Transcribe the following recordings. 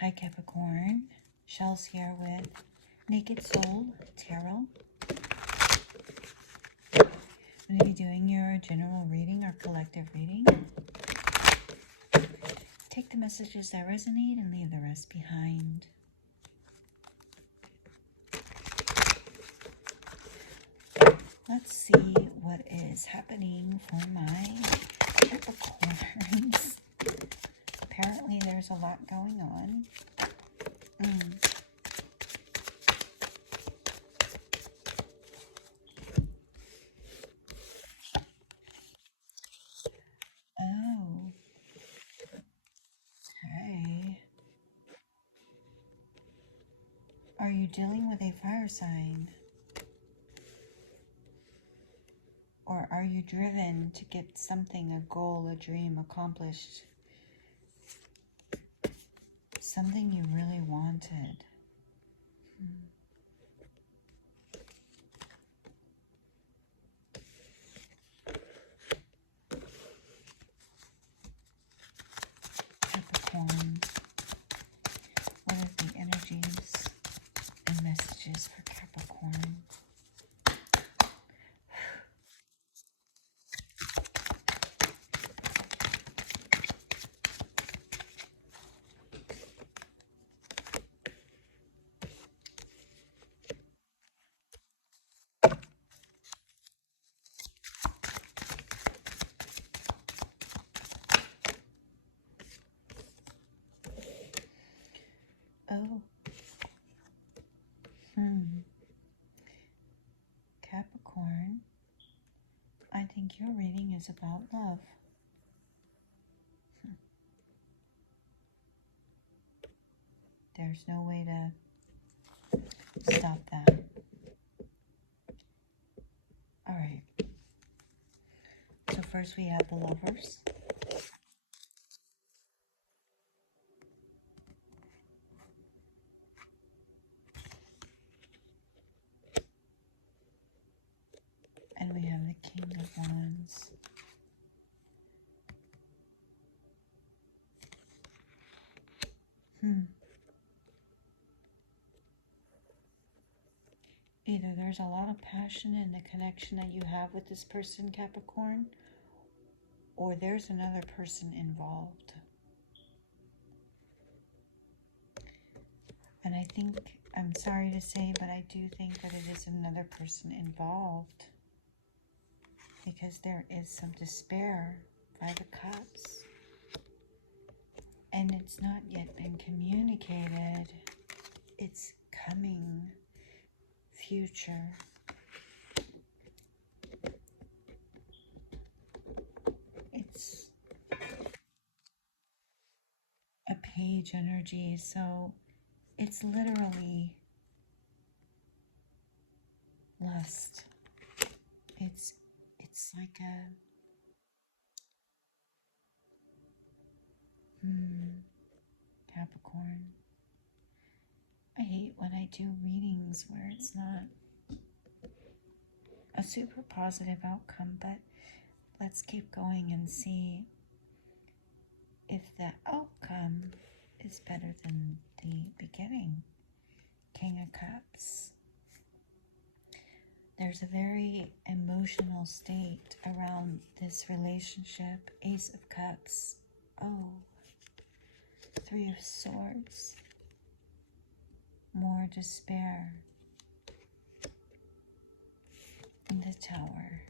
Hi Capricorn, Shell's here with Naked Soul Tarot. I'm going to be doing your general reading or collective reading. Take the messages that resonate and leave the rest behind. Let's see what is happening for my Capricorns. Apparently there's a lot going on. Oh, okay. Are you dealing with a fire sign? Or are you driven to get something, a goal, a dream accomplished? Something you really wanted. Capricorn, what are the energies and messages for Capricorn? Oh. Capricorn, I think your reading is about love. There's no way to stop that. All right. So first we have the Lovers. And we have the King of Wands. Either there's a lot of passion in the connection that you have with this person, Capricorn, or there's another person involved. And I think, I'm sorry to say, but I do think that it is another person involved, because there is some despair by the Cups. And it's not yet been communicated. It's coming. Future. It's a page energy, so it's literally lust. It's like a Capricorn. I hate when I do readings where it's not a super positive outcome, but let's keep going and see if the outcome is better than the beginning. King of Cups. There's a very emotional state around this relationship. Ace of Cups. Oh. Three of Swords. More despair. In the Tower.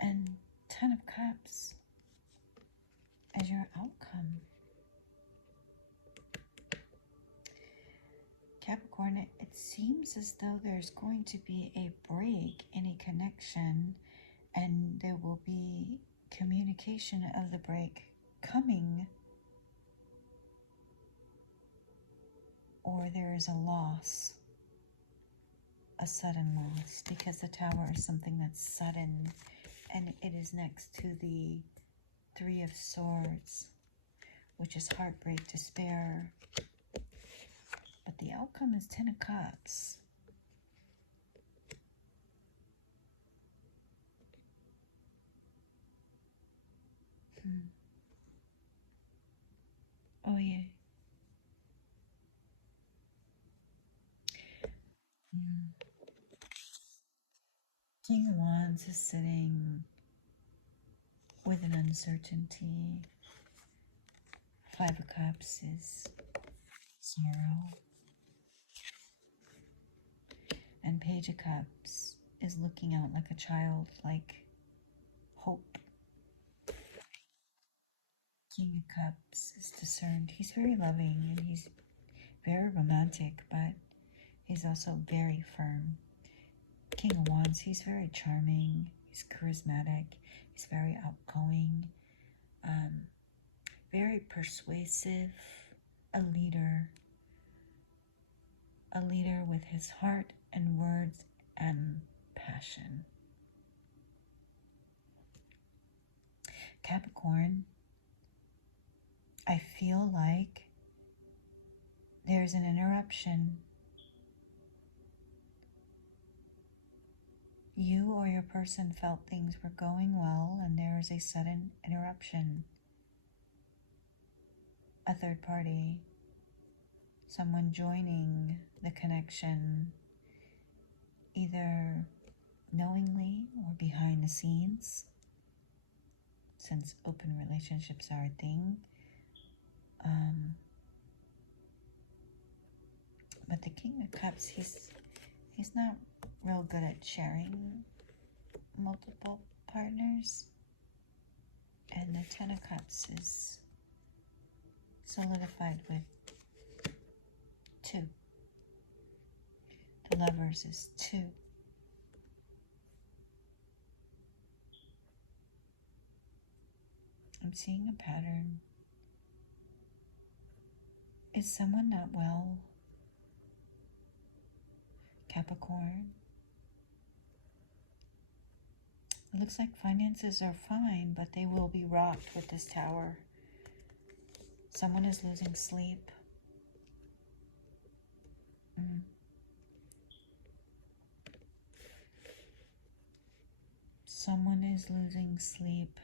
And Ten of Cups as your outcome. Capricorn, it seems as though there's going to be a break in a connection, and there will be communication of the break coming, or there is a loss, a sudden loss, because the Tower is something that's sudden, and it is next to the Three of Swords, which is heartbreak, despair. But the outcome is Ten of Cups. Oh, yeah. Mm. King of Wands is sitting with an uncertainty. Five of Cups is sorrow. And Page of Cups is looking out like a child, like hope. King of Cups is discerned. He's very loving and he's very romantic, but he's also very firm. King of Wands, he's very charming, he's charismatic, he's very outgoing, very persuasive, a leader with his heart and words and passion. Capricorn, I feel like there's an interruption. You or your person felt things were going well and there is a sudden interruption. A third party, someone joining the connection, either knowingly or behind the scenes, since open relationships are a thing. But the King of Cups, he's not real good at sharing multiple partners. And the Ten of Cups is solidified with 2. The Lovers is 2. I'm seeing a pattern. Is someone not well? Capricorn. It looks like finances are fine, but they will be rocked with this Tower. Someone is losing sleep. Someone is losing sleep.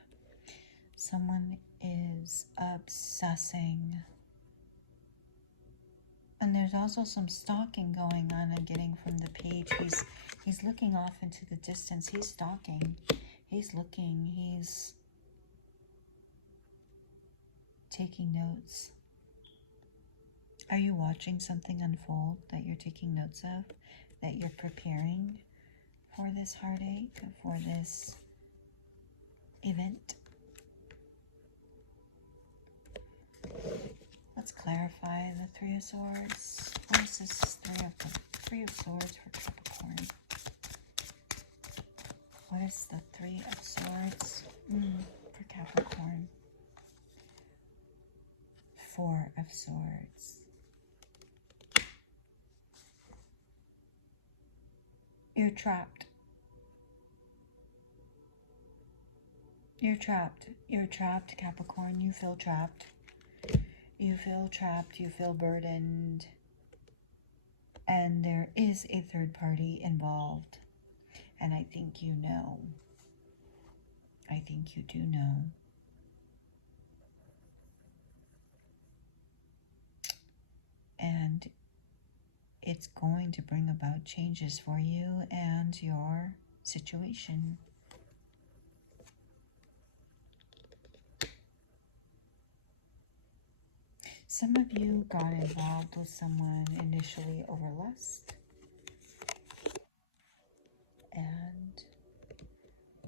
Someone is obsessing. And there's also some stalking going on. I'm getting from the page. He's looking off into the distance. He's stalking. He's looking. He's taking notes. Are you watching something unfold that you're taking notes of? That you're preparing for this heartache, for this event? Let's clarify the Three of Swords. What is this Three of Swords for Capricorn? What is the Three of Swords for Capricorn? Four of Swords. You're trapped. You're trapped. You're trapped, Capricorn. You feel trapped. You feel trapped. You feel burdened. And there is a third party involved. And I think you know. I think you do know. And it's going to bring about changes for you and your situation. Some of you got involved with someone initially over lust and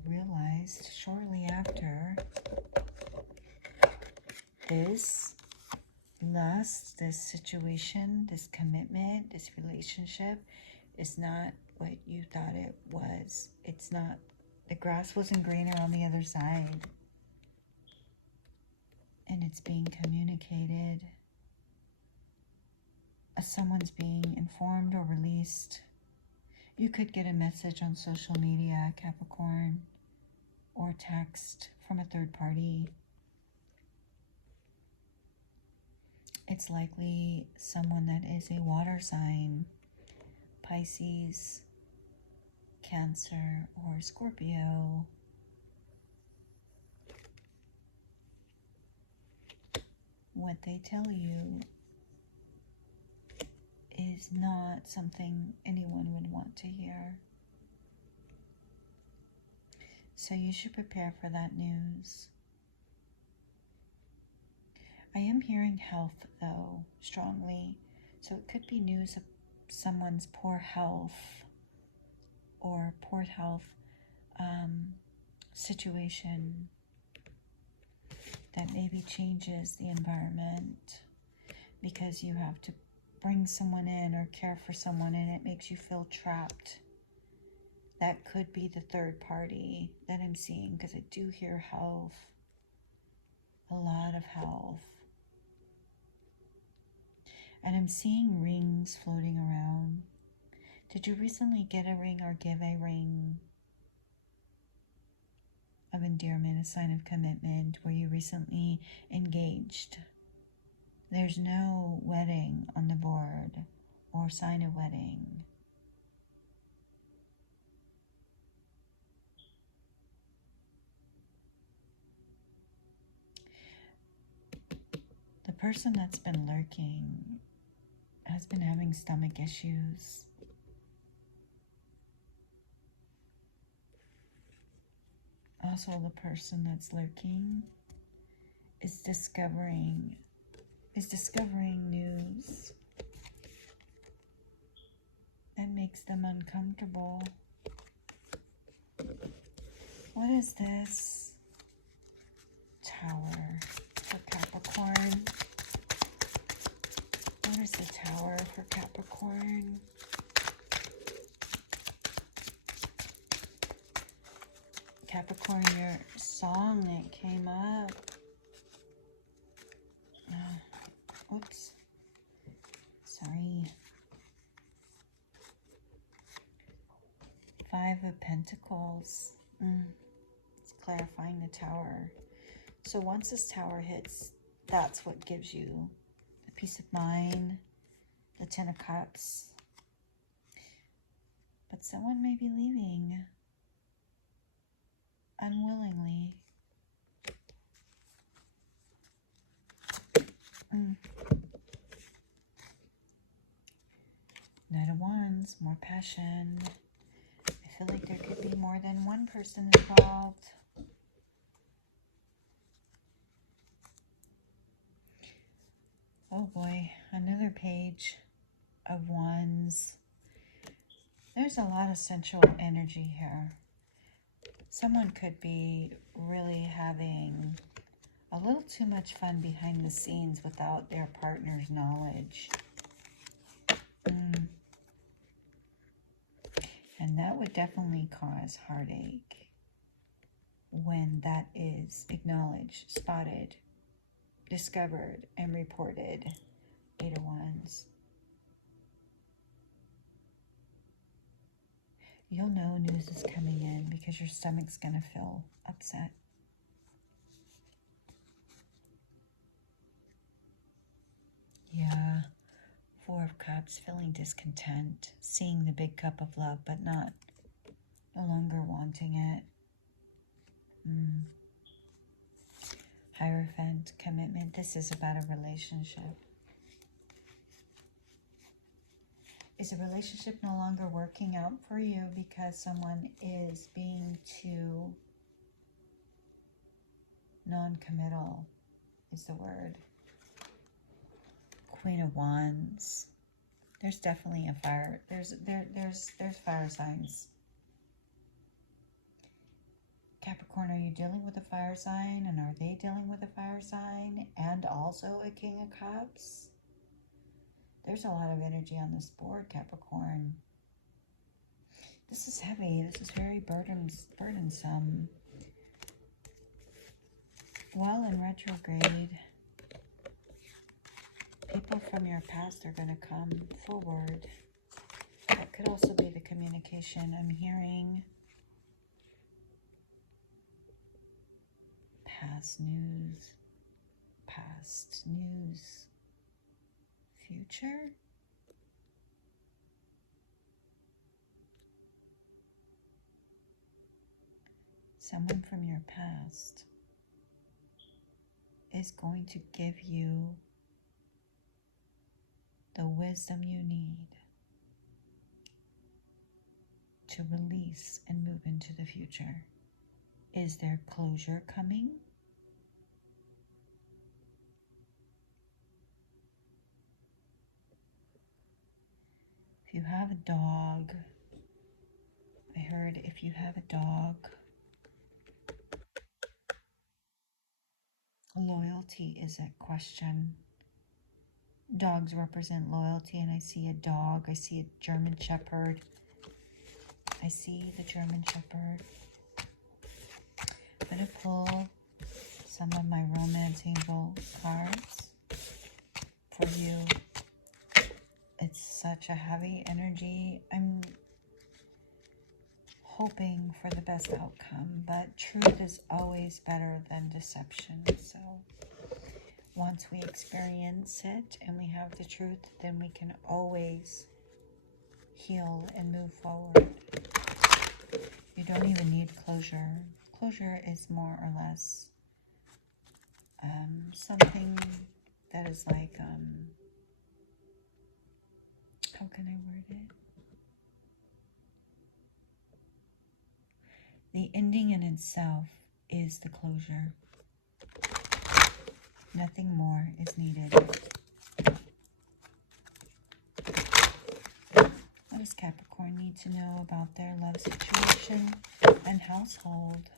realized shortly after this lust, this situation, this commitment, this relationship is not what you thought it was. It's not, the grass wasn't greener on the other side. And it's being communicated. Someone's being informed or released. You could get a message on social media, Capricorn, or text from a third party. It's likely someone that is a water sign, Pisces, Cancer, or what they tell you is not something anyone would want to hear. So you should prepare for that news. I am hearing health, though, strongly. So it could be news of someone's poor health or poor health situation that maybe changes the environment because you have to bring someone in or care for someone and it makes you feel trapped. That could be the third party that I'm seeing, because I do hear health, a lot of health. And I'm seeing rings floating around. Did you recently get a ring or give a ring of endearment, a sign of commitment? Were you recently engaged? There's no wedding on the board or sign of wedding. The person that's been lurking has been having stomach issues. Also, the person that's lurking is discovering news that makes them uncomfortable. What is this? Tower for Capricorn. What is the Tower for Capricorn? Capricorn, your song that came up. Oops. Sorry. Five of Pentacles. It's clarifying the Tower. So once this Tower hits, that's what gives you the peace of mind, the Ten of Cups. But someone may be leaving unwillingly. Knight of Wands, more passion. I feel like there could be more than one person involved. Oh boy, another page of Wands. There's a lot of sensual energy here. Someone could be really having a little too much fun behind the scenes without their partner's knowledge. And that would definitely cause heartache when that is acknowledged, spotted, discovered, and reported. Eight of Wands. You'll know news is coming in because your stomach's going to feel upset. Yeah. Four of Cups, feeling discontent, seeing the big cup of love, but no longer wanting it. Hierophant, commitment. This is about a relationship. Is a relationship no longer working out for you because someone is being too non-committal is the word. Queen of Wands. There's definitely a fire. There's fire signs. Capricorn, are you dealing with a fire sign? And are they dealing with a fire sign? And also a King of Cups? There's a lot of energy on this board, Capricorn. This is heavy. This is very burdensome. While in retrograde, people from your past are going to come forward. That could also be the communication I'm hearing. Past news, future. Someone from your past is going to give you the wisdom you need to release and move into the future. Is there closure coming? If you have a dog, I heard if you have a dog, loyalty is at question. Dogs represent loyalty, and I see a dog. I see a German Shepherd. I see the German Shepherd. I'm going to pull some of my Romance Angel cards for you. It's such a heavy energy. I'm hoping for the best outcome, but truth is always better than deception. So once we experience it and we have the truth, then we can always heal and move forward. You don't even need closure. Closure is more or less something that is like, how can I word it? The ending in itself is the closure. Nothing more is needed. What does Capricorn need to know about their love situation and household?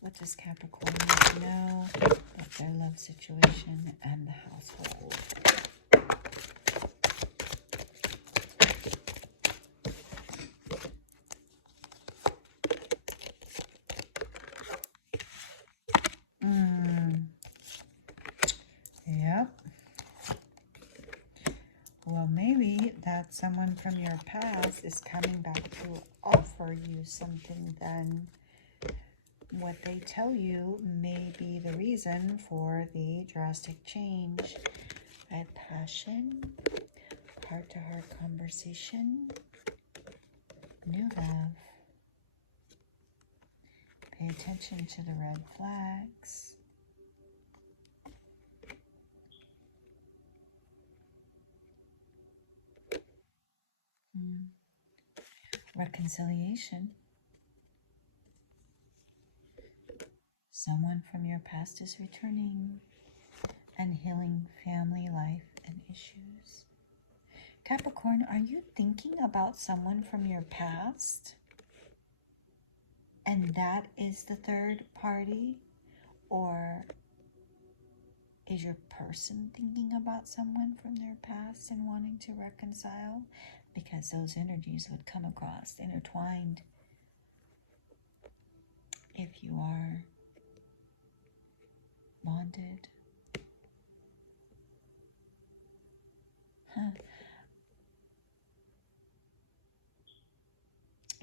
What does Capricorn need to know about their love situation and the household? Yep. Well, maybe that someone from your past is coming back to offer you something then. What they tell you may be the reason for the drastic change. I have passion, heart-to-heart conversation, new love. Pay attention to the red flags. Reconciliation. Someone from your past is returning and healing family life and issues. Capricorn, are you thinking about someone from your past? And that is the third party? Or is your person thinking about someone from their past and wanting to reconcile? Because those energies would come across intertwined if you are bonded.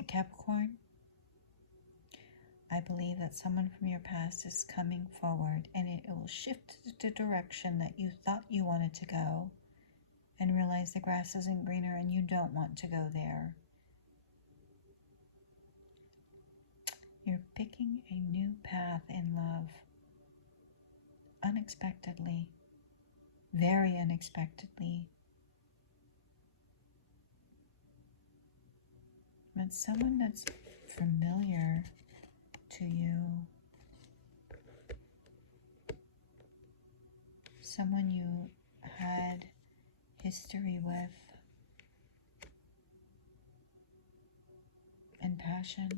Capricorn, I believe that someone from your past is coming forward, and it will shift the direction that you thought you wanted to go and realize the grass isn't greener and you don't want to go there. You're picking a new path in love. Unexpectedly. Very unexpectedly. But someone that's familiar to you. Someone you had history with. And passion.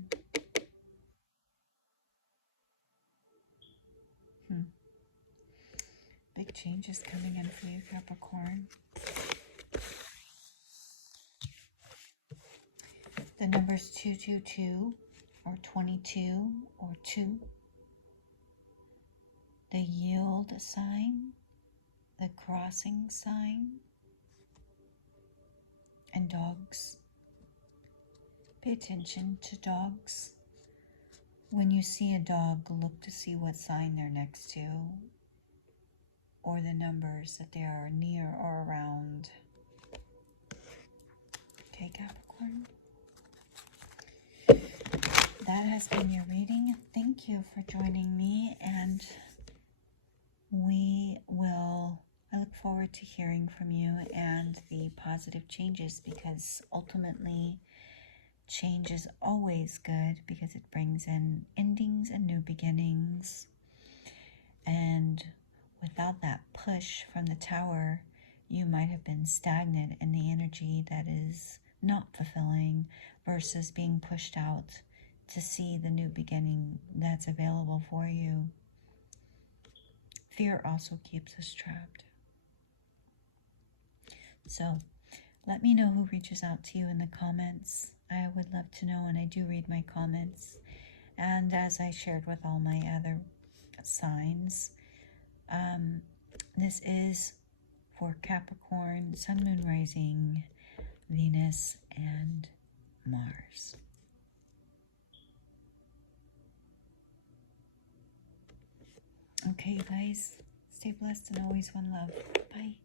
Big changes coming in for you, Capricorn. The numbers 222 or 22 or 2. The yield sign, the crossing sign, and dogs. Pay attention to dogs. When you see a dog, look to see what sign they're next to or the numbers that they are near or around. Okay, Capricorn? That has been your reading. Thank you for joining me, and we forward to hearing from you and the positive changes, because ultimately change is always good because it brings in endings and new beginnings. And without that push from the Tower, you might have been stagnant in the energy that is not fulfilling versus being pushed out to see the new beginning that's available for you. Fear also keeps us trapped. So let me know who reaches out to you in the comments. I would love to know, and I do read my comments. And as I shared with all my other signs, this is for Capricorn, Sun, Moon, Rising, Venus, and Mars. Okay, you guys, stay blessed and always one love. Bye.